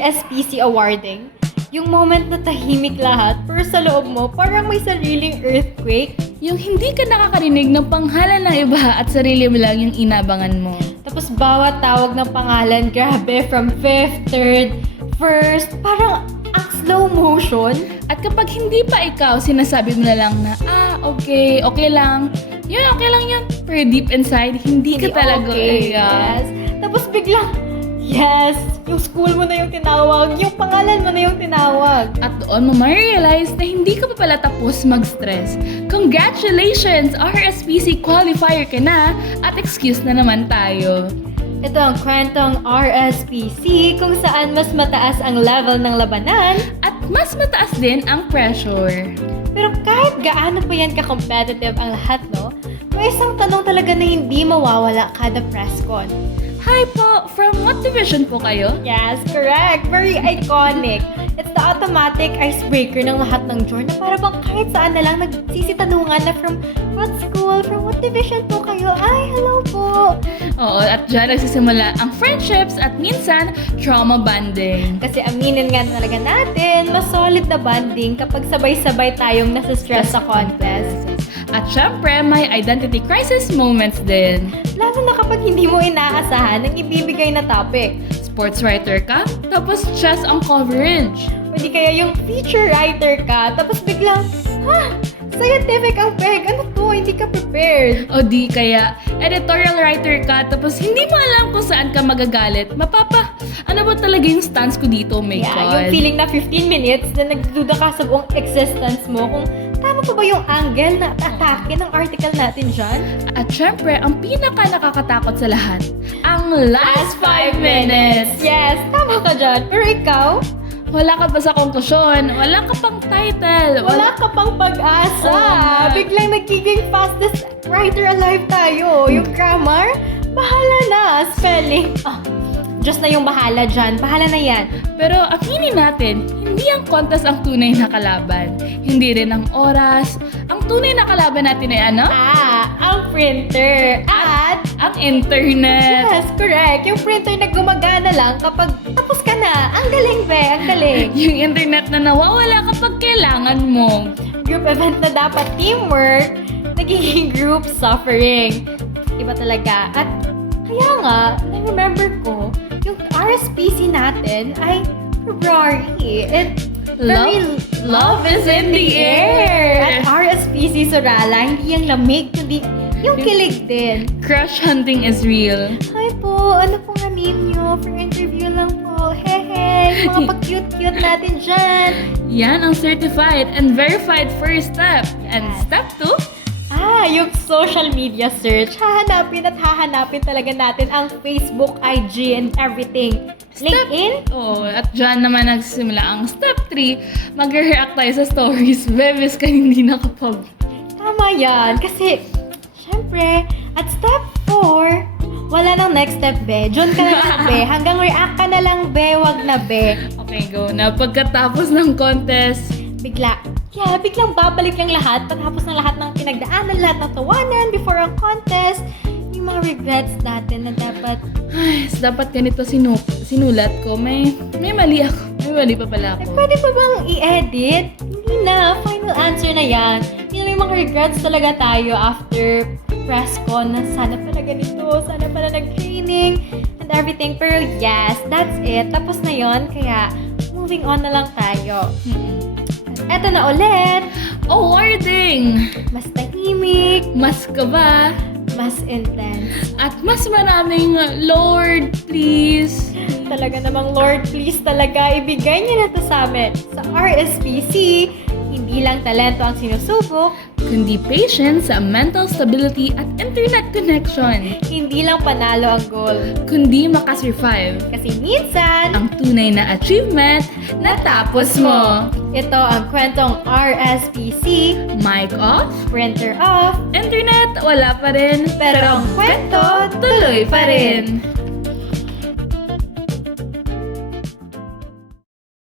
RESPC awarding. Yung moment na tahimik lahat, pero sa loob mo, parang may sariling earthquake. Yung hindi ka nakakarinig ng panghalan ng iba at sarili mo lang yung inabangan mo. Tapos bawat tawag ng pangalan, grabe, from 5th, 3rd, 1st, parang ang slow motion. At kapag hindi pa ikaw, sinasabi mo na lang na, okay lang. Yun, okay lang yun. Pero deep inside, hindi ka talaga. Okay, yes. Tapos biglang, yes, yung school mo na yung tinawag, yung pangalan mo na yung tinawag. At doon mo ma-realize na hindi ka pa pala tapos mag-stress. Congratulations! RSPC qualifier ka na at excuse na naman tayo. Ito ang kwentong RSPC kung saan mas mataas ang level ng labanan. At mas mataas din ang pressure. Pero kahit gaano pa yan ka-competitive ang lahat, no? May isang tanong talaga na hindi mawawala kada press con. Hi po! From what division po kayo? Yes, correct. Very iconic. It's the automatic icebreaker ng lahat ng journal na para bang kahit saan na lang nagsisitanungan na from what school, from what division po kayo? Ay, hello po. Oo, at dyan nagsisimula ang friendships at minsan, trauma bonding. Kasi aminin nga talaga natin, mas solid na bonding kapag sabay-sabay tayong nasa stress sa contest. At syempre, may identity crisis moments din. Lalo na kapag hindi mo inaasahan ang ibibigay na topic. Sports writer ka, tapos chess ang coverage. O di kaya yung feature writer ka, tapos biglang, scientific ang peg. Ano to? Hindi ka prepared. O di kaya editorial writer ka, tapos hindi mo alam kung saan ka magagalit. Ano ba talaga yung stance ko dito, oh my God? Yung feeling na 15 minutes na nagdududa ka sa buong existence mo kung tama pa ba yung angle na atake ng article natin dyan? At syempre, ang pinaka nakakatakot sa lahat, ang last 5 minutes. Yes, tama ka dyan. Pero ikaw, Wala ka pa sa konklusyon, wala ka pang title, wala ka pang pag-asa. Oo. Biglang nagiging fastest writer alive tayo. Yung grammar, bahala na. Spelling, Diyos na yung bahala dyan. Bahala na yan. Pero akinin natin, hindi ang contest ang tunay na kalaban. Hindi rin ang oras. Ang tunay na kalaban natin ay ano? Ang printer. At Ang internet. yes, correct. Yung printer na gumagana lang kapag tapos ka na. Ang galing, be. Ang galing. Yung internet na nawawala kapag kailangan mo. Group event na dapat teamwork, nagiging group suffering. Iba talaga. At kaya nga, na-remember ko, yung RSPC natin ay February. Love is in the air. At RSPC Sorala, hindi yung lamig, kundi yung kilig din. Crush hunting is real. Hi po, ano po nga name nyo? For interview lang po. Hehe, mga pa-cute-cute natin dyan. Yan ang certified and verified first step. And Yes. step 2? Yung social media search. Hahanapin talaga natin ang Facebook, IG, and everything. LinkedIn? Oo, at dyan naman nagsisimula ang step 3. Mag-react tayo sa stories. Bebes ka hindi nakapag. Tama yan. Kasi, syempre, at step 4, wala nang next step, be. Diyon ka na lang, be. Hanggang react ka na lang, be. Wag na, be. Okay, go na. Pagkatapos ng contest, Biglang babalik lang lahat. Pagkatapos ng lahat ng pinagdaanan, lahat ng tawanan before ang contest. Yung mga regrets natin na dapat, dapat ganito sinulat ko. May mali ako. May mali pa pala ako. pwede pa bang i-edit? Hindi na. Final answer na yan. Yung may mga regrets talaga tayo after press con na sana pala ganito, sana pala nag-training, and everything. Pero yes, that's it. Tapos na yon, kaya moving on na lang tayo. Eto na ulit. Awarding! Mas tahimik, Mas kaba, mas intense. at mas maraming Lord, please. Talaga namang Lord, please talaga ibigay niyo na to sa amin. Sa RSPC, hindi lang talento ang sinusubok, Kundi patience, mental stability, at internet connection. hindi lang panalo ang goal. Kundi makasurvive. Kasi minsan, Ang tunay na achievement, natapos mo. ito ang kwentong RSPC, Mic off, printer off, internet, wala pa rin. pero ang kwento, tuloy pa rin.